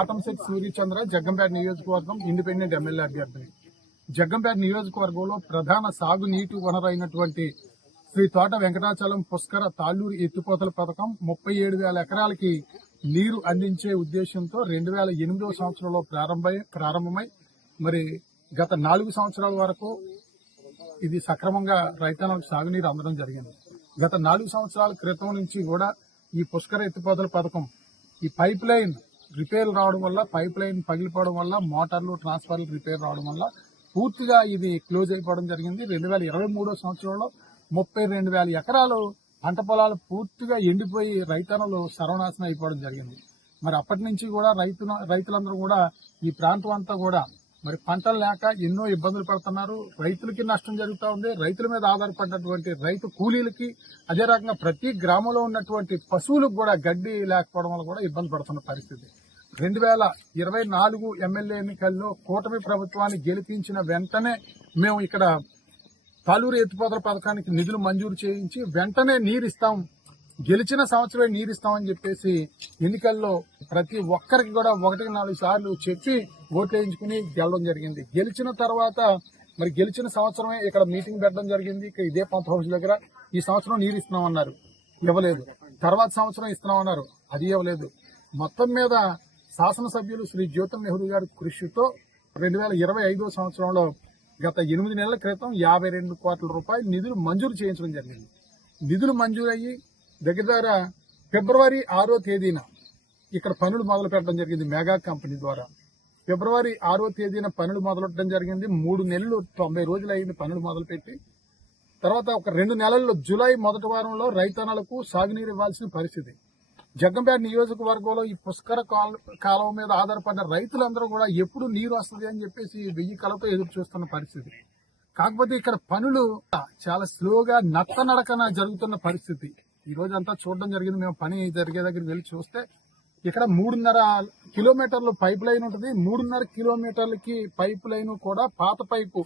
కాటంశెట్టి సూర్యచంద్ర, జగ్గంపేట నియోజకవర్గం independent MLA అభ్యర్థి. జగ్గంపేట నియోజకవర్గంలో ప్రధాన సాగునీటి వనరైనటువంటి శ్రీ తోట వెంకటాచలం పుష్కర తాళ్లూరు ఎత్తిపోతల పథకం 37,000 ఎకరాలకి నీరు అందించే ఉద్దేశంతో 2008వ సంవత్సరంలో ప్రారంభమై మరి గత 4 సంవత్సరాల వరకు ఇది సక్రమంగా రైతాంగాలకు సాగునీరు అందడం జరిగింది. గత 4 సంవత్సరాల క్రితం నుంచి కూడా ఈ పుష్కర ఎత్తిపోతల పథకం ఈ పైప్ లైన్ రిపేర్ రావడం వల్ల, పైప్ లైన్ పగిలిపోవడం వల్ల, మోటార్లు ట్రాన్స్ఫార్మర్లు రిపేర్ రావడం వల్ల పూర్తిగా ఇది క్లోజ్ అయిపోవడం జరిగింది. 2023వ సంవత్సరంలో 32,000 ఎకరాలు పంట పొలాలు పూర్తిగా ఎండిపోయి రైతన్నలు సర్వనాశనం అయిపోవడం జరిగింది. మరి అప్పటి నుంచి కూడా రైతులందరూ కూడా ఈ ప్రాంతం అంతా కూడా మరి పంటలు లేక ఎన్నో ఇబ్బందులు పడుతున్నారు. రైతులకి నష్టం జరుగుతూ ఉంది. రైతుల మీద ఆధారపడినటువంటి రైతు కూలీలకి, అదే రకంగా ప్రతి గ్రామంలో ఉన్నటువంటి పశువులకు కూడా గడ్డి లేకపోవడం వల్ల కూడా ఇబ్బంది పడుతున్న పరిస్థితి. 2024 ఎమ్మెల్యే ఎన్నికల్లో కూటమి ప్రభుత్వాన్ని గెలిపించిన వెంటనే మేము ఇక్కడ తాళ్లూరు ఎత్తిపోతల పథకానికి నిధులు మంజూరు చేయించి వెంటనే నీరిస్తాం, గెలిచిన సంవత్సరమే నీరిస్తామని చెప్పేసి ఎన్నికల్లో ప్రతి ఒక్కరికి కూడా 1-4 సార్లు చెప్పి ఓట్లు వేయించుకుని గెలవడం జరిగింది. గెలిచిన తర్వాత మరి గెలిచిన సంవత్సరమే ఇక్కడ మీటింగ్ పెట్టడం జరిగింది. ఇదే పంప్ హౌస్ దగ్గర ఈ సంవత్సరం నీరు ఇస్తున్నామన్నారు, ఇవ్వలేదు. తర్వాత సంవత్సరం ఇస్తున్నామన్నారు, అది ఇవ్వలేదు. మొత్తం మీద శాసనసభ్యులు శ్రీ జ్యోతుల్ నెహ్రూ గారి కృషితో 2025వ సంవత్సరంలో గత 8 నెలల క్రితం 52 కోట్ల రూపాయలు నిధులు మంజూరు చేయించడం జరిగింది. నిధులు మంజూరయ్యి దగ్గర ఫిబ్రవరి 6వ తేదీన ఇక్కడ పనులు మొదలు పెట్టడం జరిగింది. మెగా కంపెనీ ద్వారా ఫిబ్రవరి 6వ తేదీన పనులు మొదలెట్టడం జరిగింది. 3 నెలలు 90 రోజులు అయింది పనులు మొదలుపెట్టి. తర్వాత ఒక 2 నెలల్లో జూలై మొదటి వారంలో రైతన్నలకు సాగునీరు ఇవ్వాల్సిన పరిస్థితి. జగ్గంపేట నియోజకవర్గంలో ఈ పుష్కర కాలువ మీద ఆధారపడిన రైతులందరూ కూడా ఎప్పుడు నీరు వస్తుంది అని చెప్పేసి 1000 కలతో ఎదురు చూస్తున్న పరిస్థితి. కాకపోతే ఇక్కడ పనులు చాలా స్లోగా నత్తనడకన జరుగుతున్న పరిస్థితి. ఈ రోజు అంతా చూడడం జరిగింది. మేము పని జరిగే దగ్గరికి వెళ్ళి చూస్తే ఇక్కడ 3.5 కిలోమీటర్లు పైప్ లైన్ ఉంటుంది. 3.5 కిలోమీటర్లకి పైప్ లైన్ కూడా పాత పైపు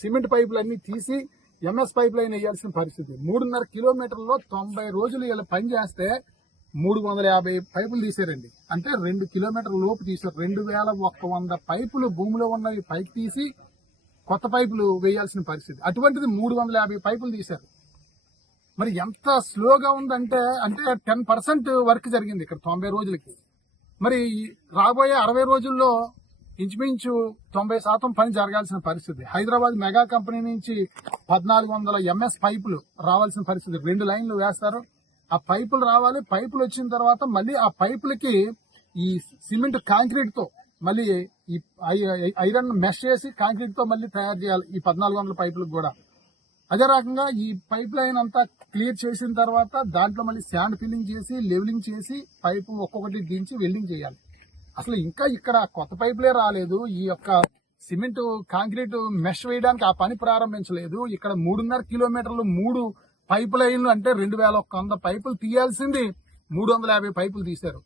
సిమెంట్ పైపులన్నీ తీసి ఎంఎస్ పైప్ లైన్ వేయాల్సిన పరిస్థితి. 3.5 కిలోమీటర్లో 90 రోజులు ఇలా పని చేస్తే 350 పైపులు తీసారండి. అంటే 2 కిలోమీటర్ల లోపు తీసారు. 2,100 పైపులు భూమిలో ఉన్నవి పైకి తీసి కొత్త పైపులు వేయాల్సిన పరిస్థితి. అటువంటిది 350 పైపులు తీశారు. మరి ఎంత స్లోగా ఉందంటే 10% వర్క్ జరిగింది ఇక్కడ 90 రోజులకి. మరి రాబోయే 60 రోజుల్లో ఇంచుమించు 90% పని జరగాల్సిన పరిస్థితి. హైదరాబాద్ మెగా కంపెనీ నుంచి 1400 ఎంఎస్ పైపులు రావాల్సిన పరిస్థితి. 2 లైన్లు వేస్తారు. ఆ పైపులు రావాలి. పైపులు వచ్చిన తర్వాత మళ్ళీ ఆ పైపులకి ఈ సిమెంట్ కాంక్రీట్ తో మళ్ళీ ఈ ఐరన్ మెష్ చేసి కాంక్రీట్ తో మళ్ళీ తయారు చేయాలి ఈ 1400 పైపులకు కూడా. అదే రకంగా ఈ పైప్ లైన్ అంతా క్లియర్ చేసిన తర్వాత దాంట్లో మళ్ళీ శాండ్ ఫిల్లింగ్ చేసి లెవెలింగ్ చేసి పైపు ఒక్కొక్కటి దించి వెల్డింగ్ చేయాలి. అసలు ఇంకా ఇక్కడ కొత్త పైపులే రాలేదు. ఈ యొక్క సిమెంట్ కాంక్రీట్ మెష్ వేయడానికి ఆ పని ప్రారంభించలేదు. ఇక్కడ 3.5 కిలోమీటర్లు 3 పైప్ లైన్లు అంటే 2,100 పైపులు తీయాల్సింది 350 పైపులు తీశారు.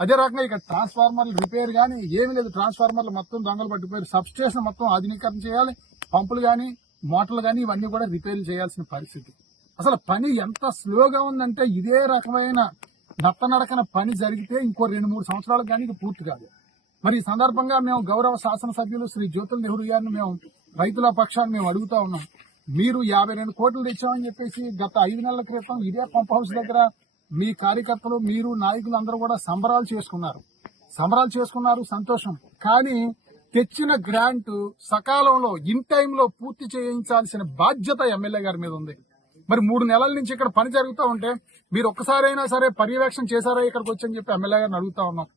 అదే రకంగా ఇక్కడ ట్రాన్స్ఫార్మర్లు రిపేర్ గానీ ఏమీ లేదు. ట్రాన్స్ఫార్మర్లు మొత్తం దొంగలు పట్టిపోయారు. సబ్ స్టేషన్ మొత్తం ఆధునీకరణ చేయాలి. పంపులు గానీ మోటార్లు గానీ ఇవన్నీ కూడా రిపేర్లు చేయాల్సిన పరిస్థితి. అసలు పని ఎంత స్లోగా ఉందంటే ఇదే రకమైన నత్తనడకన పని జరిగితే ఇంకో 2-3 సంవత్సరాలకు కానీ పూర్తి కాదు. మరి ఈ సందర్భంగా మేము గౌరవ శాసనసభ్యులు శ్రీ జ్యోతుల్ నెహ్రూ గారిని మేము రైతుల పక్షాన్ని మేము అడుగుతా ఉన్నాం. మీరు 52 కోట్లు తెచ్చామని చెప్పేసి గత 5 నెలల క్రితం ఇదే పంప్ హౌస్ దగ్గర మీ కార్యకర్తలు మీరు నాయకులు అందరూ కూడా సంబరాలు చేసుకున్నారు. సంతోషం. కానీ తెచ్చిన గ్రాంట్ సకాలంలో ఇన్ టైంలో పూర్తి చేయించాల్సిన బాధ్యత ఎమ్మెల్యే గారి మీద ఉంది. మరి 3 నెలల నుంచి ఇక్కడ పని జరుగుతూ ఉంటే మీరు ఒక్కసారైనా సరే పర్యవేక్షణ చేశారా ఇక్కడికి వచ్చని చెప్పి ఎమ్మెల్యే గారిని అడుగుతా ఉన్నాం.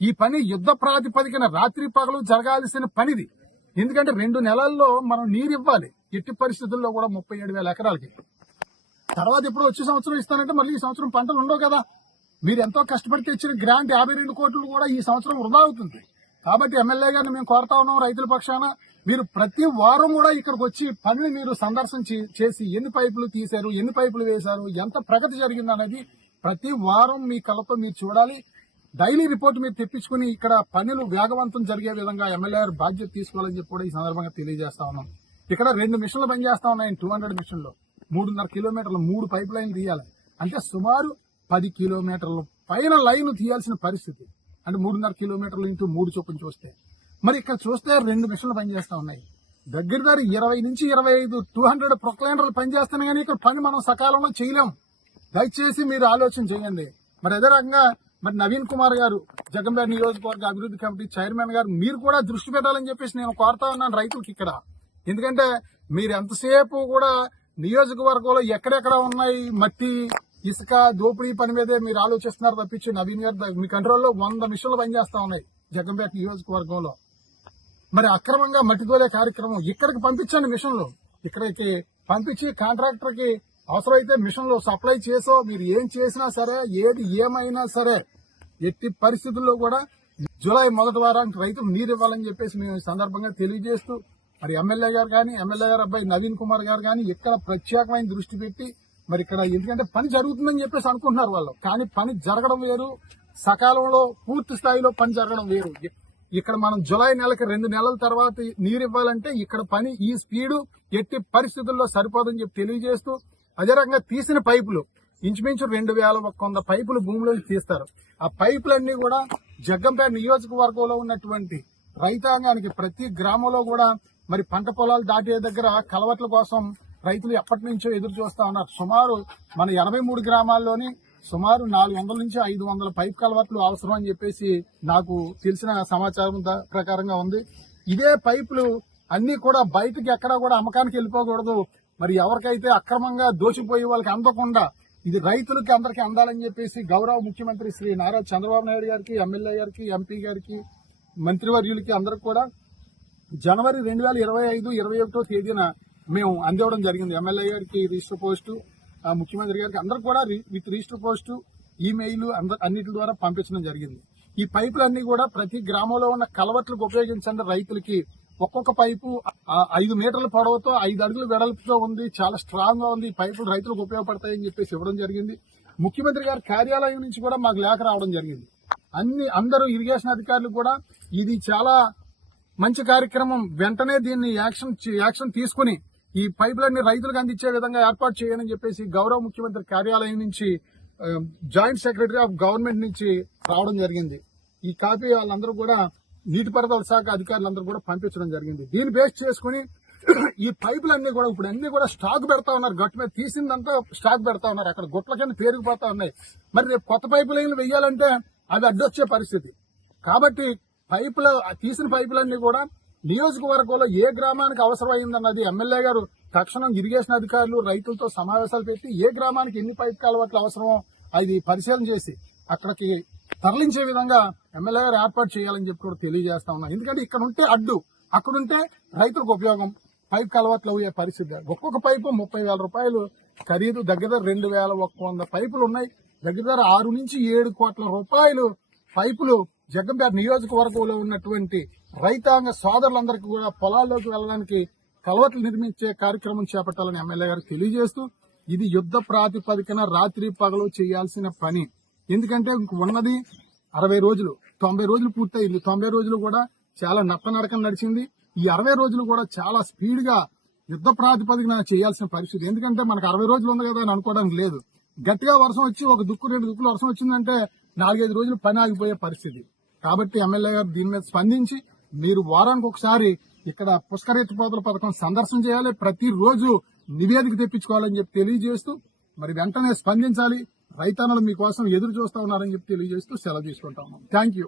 ఈ పని యుద్ధ ప్రాతిపదికన రాత్రి పగలు జరగాల్సిన పనిది. ఎందుకంటే 2 నెలల్లో మనం నీరు ఇవ్వాలి. ఎట్టి పరిస్థితుల్లో కూడా 37,000 ఎకరాలకి. తర్వాత ఇప్పుడు వచ్చే సంవత్సరం ఇస్తానంటే మళ్ళీ ఈ సంవత్సరం పంటలు ఉండవు కదా. మీరు ఎంతో కష్టపడి తెచ్చిన గ్రాంట్ 52 కోట్లు కూడా ఈ సంవత్సరం వృధా అవుతుంది. కాబట్టి ఎమ్మెల్యే గారిని మేము కోరుతా ఉన్నాం రైతుల పక్షాన, మీరు ప్రతి వారం కూడా ఇక్కడికి వచ్చి పనిని మీరు సందర్శన చేసి ఎన్ని పైపులు తీశారు, ఎన్ని పైపులు వేశారు, ఎంత ప్రగతి జరిగిందనేది ప్రతి వారం మీ కళ్ళతో మీరు చూడాలి. డైలీ రిపోర్ట్ మీరు తెప్పించుకుని ఇక్కడ పనులు వేగవంతం జరిగే విధంగా ఎమ్మెల్యే గారు బాధ్యత తీసుకోవాలని చెప్పి కూడా ఈ సందర్భంగా తెలియజేస్తా ఉన్నాం. ఇక్కడ 2 మిషన్లు పనిచేస్తా ఉన్నాయి. 200 మిషన్లు 3.5 కిలోమీటర్లు 3 పైప్ లైన్లు తీయాలి. అంటే సుమారు 10 కిలోమీటర్ల పైన లైన్ తీయాల్సిన పరిస్థితి. అంటే 3.5 కిలోమీటర్లు ఇంటూ 3 చొప్పున చూస్తే. మరి ఇక్కడ చూస్తే 2 మిషన్లు పనిచేస్తా ఉన్నాయి. దగ్గర 20 నుంచి 25 200 ప్రొక్లైనర్లు పనిచేస్తున్నాయి, కానీ ఇక్కడ పని మనం సకాలంలో చేయలేం. దయచేసి మీరు ఆలోచన చేయండి. మరి అదే రకంగా మరి నవీన్ కుమార్ గారు, జగంపేట నియోజకవర్గ అభివృద్ధి కమిటీ చైర్మన్ గారు, మీరు కూడా దృష్టి పెట్టాలని చెప్పేసి నేను కోరుతా ఉన్నాను రైతులకి ఇక్కడ. ఎందుకంటే మీరు ఎంతసేపు కూడా నియోజకవర్గంలో ఎక్కడెక్కడ ఉన్నాయి మట్టి, ఇసుక, దోపిడీ పని మీదే మీరు ఆలోచిస్తున్నారు తప్పించి నవీన్ గారు మీ కంట్రోల్లో 100 మిషన్లు పనిచేస్తా ఉన్నాయి జగంపేట నియోజకవర్గంలో. మరి అక్రమంగా మట్టి తోలే కార్యక్రమం ఇక్కడికి పంపించండి మిషన్లు. ఇక్కడికి పంపించి కాంట్రాక్టర్ కి అవసరమైతే మిషన్లు సప్లై చేసో, మీరు ఏం చేసినా సరే, ఏది ఏమైనా సరే, ఎట్టి పరిస్థితుల్లో కూడా జూలై మొదటి వారానికి రైతులు నీరు ఇవ్వాలని చెప్పేసి మేము ఈ సందర్భంగా తెలియజేస్తూ, మరి ఎమ్మెల్యే గారు కానీ, ఎమ్మెల్యే గారు అబ్బాయి నవీన్ కుమార్ గారు కానీ ఇక్కడ ప్రత్యేకమైన దృష్టి పెట్టి, మరి ఇక్కడ ఎందుకంటే పని జరుగుతుందని చెప్పేసి అనుకుంటున్నారు వాళ్ళు, కానీ పని జరగడం వేరు, సకాలంలో పూర్తి స్థాయిలో పని జరగడం వేరు. ఇక్కడ మనం జులై నెలకి 2 నెలల తర్వాత నీరు ఇవ్వాలంటే ఇక్కడ పని ఈ స్పీడు ఎట్టి పరిస్థితుల్లో సరిపోదని చెప్పి తెలియజేస్తూ, అదే రకంగా తీసిన పైపులు ఇంచుమించు 2100 పైపులు భూమిలోకి తీస్తారు. ఆ పైపులన్నీ కూడా జగ్గంపేట నియోజకవర్గంలో ఉన్నటువంటి రైతాంగానికి ప్రతి గ్రామంలో కూడా మరి పంట పొలాలు దాటే దగ్గర కలవట్ల కోసం రైతులు ఎప్పటి నుంచో ఎదురు చూస్తా ఉన్నారు. సుమారు మన 83 గ్రామాల్లోని సుమారు 400 నుంచి 500 పైప్ కలవట్లు అవసరం అని చెప్పేసి నాకు తెలిసిన సమాచారం ప్రకారంగా ఉంది. ఇదే పైపులు అన్ని కూడా బయటకి ఎక్కడా కూడా అమ్మకానికి వెళ్ళిపోకూడదు. మరి ఎవరికైతే అక్రమంగా దోచిపోయే వాళ్ళకి అందకుండా ఇది రైతులకి అందరికీ అందాలని చెప్పేసి గౌరవ ముఖ్యమంత్రి శ్రీ నారా చంద్రబాబు నాయుడు గారికి, ఎమ్మెల్యే గారికి, ఎంపీ గారికి, మంత్రివర్యులకి అందరికి కూడా జనవరి 2025-21 తేదీన మేము అందివ్వడం జరిగింది. ఎమ్మెల్యే గారికి రిజిస్టర్ పోస్టు, ముఖ్యమంత్రి గారికి అందరికి కూడా విత్ రిజిస్టర్ పోస్టు, ఈమెయిల్ అన్నిటి ద్వారా పంపించడం జరిగింది. ఈ పైపులన్నీ కూడా ప్రతి గ్రామంలో ఉన్న కలవట్లకు ఉపయోగించండి. రైతులకి ఒక్కొక్క పైపు 5 మీటర్ల పొడవుతో 5 అడుగుల వెడల్పుతో ఉంది, చాలా స్ట్రాంగ్ గా ఉంది. ఈ పైపులు రైతులకు ఉపయోగపడతాయని చెప్పేసి ఇవ్వడం జరిగింది. ముఖ్యమంత్రి గారి కార్యాలయం నుంచి కూడా మాకు లేఖ రావడం జరిగింది. అందరూ ఇరిగేషన్ అధికారులు కూడా ఇది చాలా మంచి కార్యక్రమం, వెంటనే దీన్ని యాక్షన్ తీసుకుని ఈ పైపులన్నీ రైతులకు అందించే విధంగా ఏర్పాటు చేయాలని చెప్పేసి గౌరవ ముఖ్యమంత్రి కార్యాలయం నుంచి జాయింట్ సెక్రటరీ ఆఫ్ గవర్నమెంట్ నుంచి రావడం జరిగింది. ఈ కాపీ వాళ్ళందరూ కూడా నీటిపారుదల శాఖ అధికారులందరూ కూడా పంపించడం జరిగింది. దీన్ని బేస్ చేసుకుని ఈ పైపులన్నీ కూడా ఇప్పుడు అన్ని కూడా స్టాక్ పెడతా ఉన్నారు. గట్టు మీద తీసిందంతా స్టాక్ పెడతా ఉన్నారు, అక్కడ గుట్ల కింద పేరుకుపోతా ఉన్నాయి. మరి రేపు కొత్త పైపు లైన్లు వెయ్యాలంటే అవి అడ్డొచ్చే పరిస్థితి. కాబట్టి తీసిన పైపులన్నీ కూడా నియోజకవర్గంలో ఏ గ్రామానికి అవసరమైందన్నది ఎమ్మెల్యే గారు తక్షణం ఇరిగేషన్ అధికారులు రైతులతో సమావేశాలు పెట్టి ఏ గ్రామానికి ఎన్ని పైపు కాలువట్లు అవసరమో అది పరిశీలన చేసి అక్కడికి తరలించే విధంగా ఎమ్మెల్యే గారు ఏర్పాటు చేయాలని చెప్పి కూడా తెలియజేస్తా ఉన్నాం. ఎందుకంటే ఇక్కడ ఉంటే అడ్డు, అక్కడుంటే రైతులకు ఉపయోగం. పైపు కలవట్లు అయ్యే పరిస్థితి. ఒక్కొక్క పైపు 30,000 రూపాయలు ఖరీదు. దగ్గర 2,100 పైపులు ఉన్నాయి. దగ్గర 6 నుంచి 7 కోట్ల రూపాయలు పైపులు జగ్గంపేట నియోజకవర్గంలో ఉన్నటువంటి రైతాంగ సోదరులందరికీ కూడా పొలాల్లోకి వెళ్ళడానికి కలవట్లు నిర్మించే కార్యక్రమం చేపట్టాలని ఎమ్మెల్యే గారు తెలియజేస్తూ, ఇది యుద్ధ ప్రాతిపదికన రాత్రి పగలు చేయాల్సిన పని. ఎందుకంటే ఉన్నది 60 రోజులు, 90 రోజులు పూర్తయింది. 90 రోజులు కూడా చాలా నడకన నడిచింది. ఈ 60 రోజులు కూడా చాలా స్పీడ్ గా యుద్ధ ప్రాతిపదికన చేయాల్సిన పరిస్థితి. ఎందుకంటే మనకు 60 రోజులు ఉంది కదా అని అనుకోవడానికి లేదు. గట్టిగా వర్షం వచ్చి 1 దుక్కు 2 దుక్కులు వర్షం వచ్చిందంటే 4-5 రోజులు పని ఆగిపోయే పరిస్థితి. కాబట్టి ఎమ్మెల్యే గారు దీని మీద స్పందించి మీరు వారానికి ఒకసారి ఇక్కడ పుష్కర ఎత్తిపోతల పథకం సందర్శన చేయాలి, ప్రతిరోజు నివేదిక తెప్పించుకోవాలని చెప్పి తెలియజేస్తూ, మరి వెంటనే స్పందించాలి. రైతన్నలు మీకోసం ఎదురు చూస్తా ఉన్నారని చెప్పి తెలియజేస్తూ సెలవు తీసుకుంటాము. Thank you.